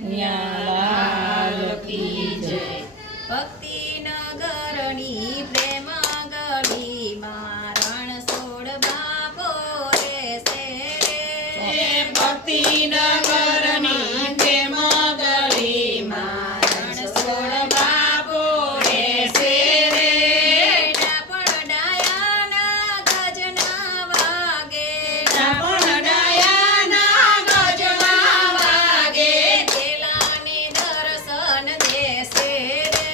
કનૈયાલાલ કી જય. ભક્તિ નગરની પ્રેમ ગઢીમાં રણછોડ બાપો રહેશે રે. ભક્તિ નગરની પ્રેમ ગળીમાં રણછોડ બાપો રહેશે રે. ડાપણ ડાયાના ગજના વાગે ડાપણ ડાયાના ગજના વાગે. પેલાને દર્શન દેશે રે.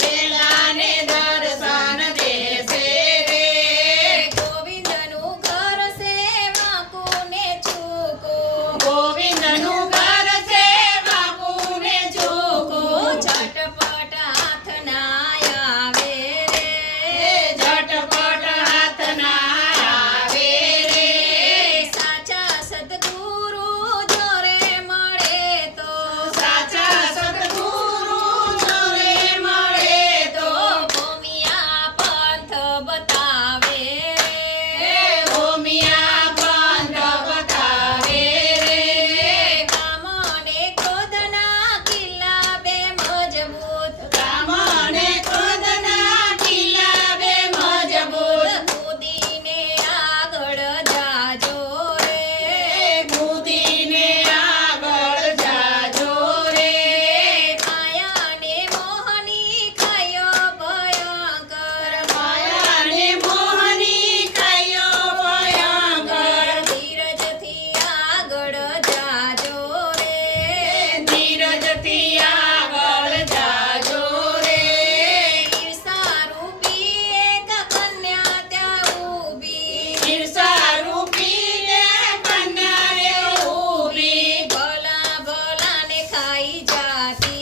પેલાને દર્શન દેશે રે. ગોવિંદનું ઘર છે વાંકુને ચૂકો. ગોવિંદનું ઘર છે બાપુને ચોકો. ઝટપટ હાથ ના આવે રે. ઝટપટ હાથ ના આવે રે. સાચા સદગુરુ જોરે મળે તો સાચા સદગુરુ જોડે મળે તો ભૂમિયા પંથ બતાવે રે. ભૂમિયા પંથ બતાવે રે. કામ અને ક્રોધના કિલ્લા બે મજબૂત. કામ અને ક્રોધના કિલ્લા બે મજબૂત. કૂદીને આગળ જાજો રે. કૂદીને આગળ જાજો રે. માયાને મોહની કયો ભયંકર. માયાને મોહની કયો ભયંકર. ધીરજથી આગળ જાજો રે. ધીરજથી આગળ જાજો રે. ઈર્ષારૂપી એક કન્યા ત્યાં ઊભી. ઈર્ષારૂપી ને કન્યાએ ઊભી. ભલા ભલાને ખાઈ જાતી